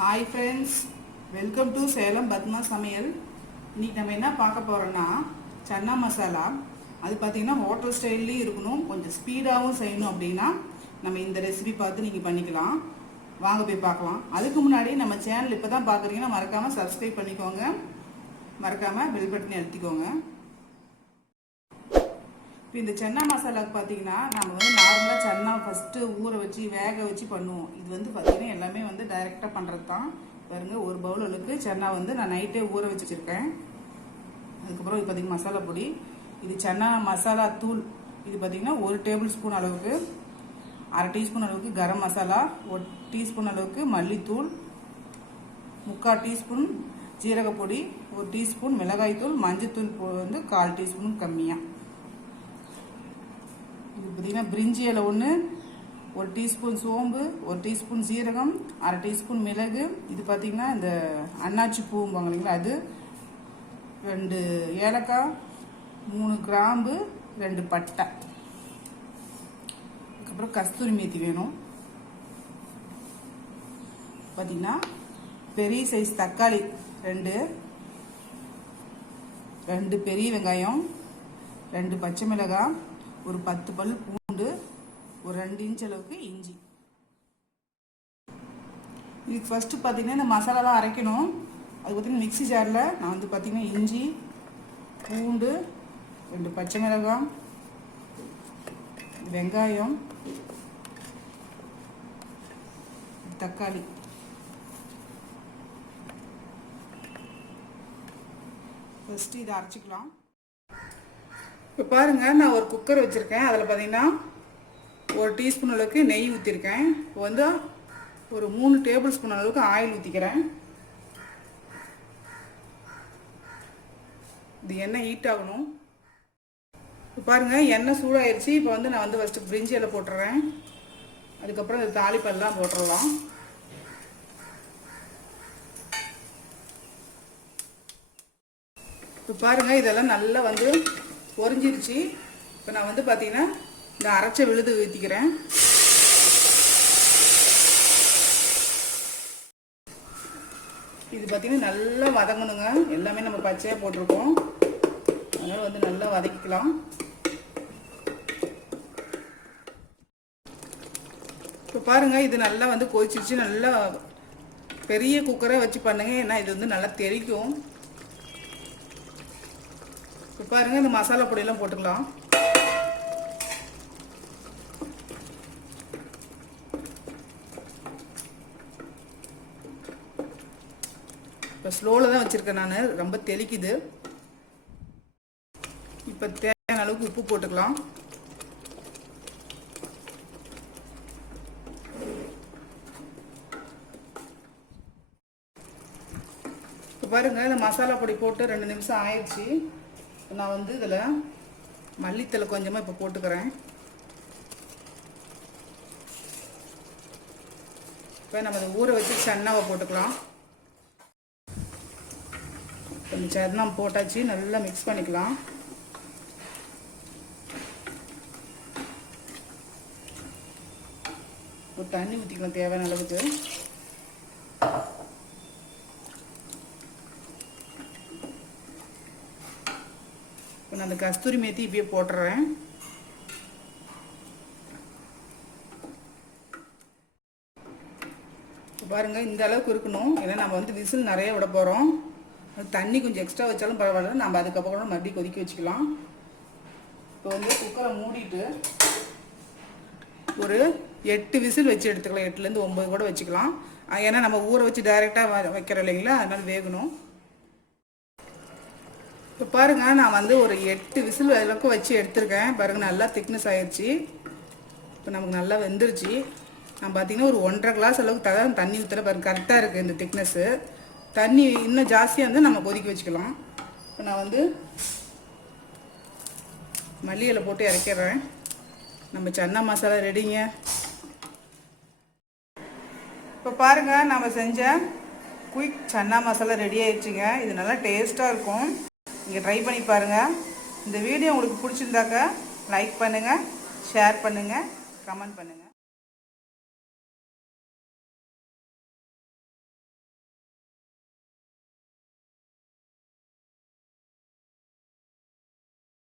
Hi friends, welcome to Salem Padma சமையல். இன்றைக்கி நம்ம என்ன பார்க்க போகிறோன்னா சன்னா மசாலா. அது பார்த்திங்கன்னா ஹோட்டல் ஸ்டைல்லையும் இருக்கணும், கொஞ்சம் ஸ்பீடாகவும் செய்யணும். அப்படின்னா நம்ம இந்த ரெசிபி பார்த்து நீங்கள் பண்ணிக்கலாம். வாங்க போய் பார்க்கலாம். அதுக்கு முன்னாடி நம்ம சேனல் இப்போ தான் பார்க்குறீங்கன்னா மறக்காமல் சப்ஸ்கிரைப் பண்ணிக்கோங்க, மறக்காமல் பெல் பட்டனை அழுத்திக்கோங்க. இப்போ இந்த சன்னா மசாலாவுக்கு பார்த்தீங்கன்னா நம்ம நார்மலாக சன்னா ஃபஸ்ட்டு ஊற வச்சு வேக வச்சு பண்ணுவோம். இது பார்த்தீங்கன்னா எல்லாமே டைரெக்டாக பண்ணுறது தான். பாருங்கள், ஒரு பவுல் அளவுக்கு சன்னா நான் நைட்டே ஊற வச்சுருக்கேன். அதுக்கப்புறம் இது பார்த்திங்கன்னா மசாலா பொடி, இது சன்னா மசாலா தூள். இது பார்த்திங்கன்னா 1 டேபிள் ஸ்பூன் அளவுக்கு, 1/2 டீஸ்பூன் அளவுக்கு கரம் மசாலா, 1 டீஸ்பூன் அளவுக்கு மல்லித்தூள், 3/4 டீஸ்பூன் ஜீரகப்பொடி, 1 டீஸ்பூன் மிளகாய்த்தூள், மஞ்சத்தூள் 1/4 டீஸ்பூன் கம்மியாக. இது பார்த்தீங்கன்னா பிரிஞ்சி இலை 1 டீஸ்பூன் சோம்பு, 1 டீஸ்பூன் சீரகம், 1/2 டீஸ்பூன் மிளகு. இது பார்த்தீங்கன்னா இந்த அன்னாச்சி பூம்பாங்க இல்லைங்களா, அது 2 ஏலக்காய், 3 கிராம்பு, 2 பட்டை. அதுக்கப்புறம் கஸ்தூரி மேத்தி வேணும். பார்த்தீங்கன்னா பெரிய சைஸ் தக்காளி 2 பெரிய வெங்காயம், 2 பச்சை மிளகாய், ஒரு 10 பல் பூண்டு, ஒரு 2 இன்ச் அளவுக்கு இஞ்சி. இதுக்கு ஃபஸ்ட்டு பார்த்தீங்கன்னா இந்த மசாலாலாம் அரைக்கணும். அது பார்த்தீங்கன்னா மிக்ஸி ஜாரில் நான் பார்த்தீங்கன்னா இஞ்சி, பூண்டு, 2 பச்சை மிளகாய், வெங்காயம், தக்காளி, ஃபஸ்ட்டு இதை அரைச்சிக்கலாம். இப்போ பாருங்கள், நான் ஒரு குக்கர் வச்சுருக்கேன். அதில் பார்த்தீங்கன்னா 1 டீஸ்பூன் அளவுக்கு நெய் ஊற்றிருக்கேன். இப்போ ஒரு 3 டேபிள் ஸ்பூன் அளவுக்கு ஆயில் ஊற்றிக்கிறேன். இது எண்ணெய் ஹீட் ஆகணும். இப்போ பாருங்கள், எண்ணெய் சூடாகிடுச்சு. இப்போ நான் ஃபஸ்ட்டு பிரிஞ்சி இலை போட்டுறேன். அதுக்கப்புறம் இந்த தாளிப்பெல்லாம் போட்டுடலாம். இப்போ பாருங்கள், இதெல்லாம் நல்லா பொரிஞ்சிருச்சு. இப்போ நான் பார்த்தீங்கன்னா இந்த அரைச்ச விழுது ஊற்றிக்கிறேன். இது பார்த்தீங்கன்னா நல்லா வதங்கணுங்க. எல்லாமே நம்ம பச்சையாக போட்டிருக்கோம், அதனால் நல்லா வதக்கிக்கலாம். இப்போ பாருங்கள், இது நல்லா கொதிச்சிருச்சு. நல்லா பெரிய குக்கரை வச்சு பண்ணுங்க, ஏன்னா இது நல்லா தெளிக்கும். இப்போ பாருங்கள், இந்த மசாலா பொடியெல்லாம் போட்டுக்கலாம். இப்போ ஸ்லோவில் தான் வச்சுருக்கேன் நான், ரொம்ப தெளிக்குது. இப்போ தேவையான அளவுக்கு உப்பு போட்டுக்கலாம். இப்போ பாருங்கள், இந்த மசாலா பொடி போட்டு 2 நிமிஷம் ஆயிடுச்சு. நான் இதில் மல்லித்தலை கொஞ்சமாக இப்போ போட்டுக்கிறேன். இப்போ நம்ம அதை ஊற வச்சு சன்னாவை போட்டுக்கலாம். கொஞ்சம் சன்னா போட்டாச்சு, நல்லா மிக்ஸ் பண்ணிக்கலாம். ஒரு தண்ணி ஊற்றிக்கலாம் தேவையான அளவுக்கு. இப்போ நான் அந்த கஸ்தூரி மேத்தி இப்படியே போட்டுறேன். பாருங்கள், இந்த அளவுக்கு இருக்கணும். ஏன்னா நம்ம விசில் நிறைய விட போகிறோம். தண்ணி கொஞ்சம் எக்ஸ்ட்ரா வச்சாலும் பரவாயில்ல, நம்ம அதுக்கப்புறம் மறுபடியும் கொதிக்க வச்சுக்கலாம். இப்போ குக்கரை மூடிட்டு ஒரு 8 விசில் வச்சு எடுத்துக்கலாம். 8லேருந்து 9 கூட வச்சுக்கலாம். ஏன்னா நம்ம ஊற வச்சு டைரெக்டாக வைக்கிறோம் இல்லைங்களா, அதனால் வேகணும். இப்போ பாருங்கள், நான் ஒரு 8 விசில் அளவுக்கு வச்சு எடுத்துருக்கேன். பாருங்கள், நல்லா திக்னஸ் ஆயிடுச்சு. இப்போ நமக்கு நல்லா வெந்துருச்சு. நான் பார்த்தீங்கன்னா ஒரு 1.5 கிளாஸ் அளவுக்கு தண்ணி ஊற்றுற பாருங்கள், கரெக்டாக இருக்குது இந்த திக்னஸ்ஸு. தண்ணி இன்னும் ஜாஸ்தியாக இருந்தால் நம்ம கொதிக்க வச்சுக்கலாம். இப்போ நான் மல்லி இலை போட்டு இறக்கிடுறேன். நம்ம சன்னா மசாலா ரெடிங்க. இப்போ பாருங்கள், நம்ம செஞ்ச குயிக் சன்னா மசாலா ரெடி ஆயிடுச்சுங்க. இது நல்லா டேஸ்ட்டாக இருக்கும். நீங்கள் ட்ரை பண்ணி பாருங்கள். இந்த வீடியோ உங்களுக்கு பிடிச்சிருந்தாக்க லைக் பண்ணுங்கள், ஷேர் பண்ணுங்கள், கமெண்ட் பண்ணுங்கள்.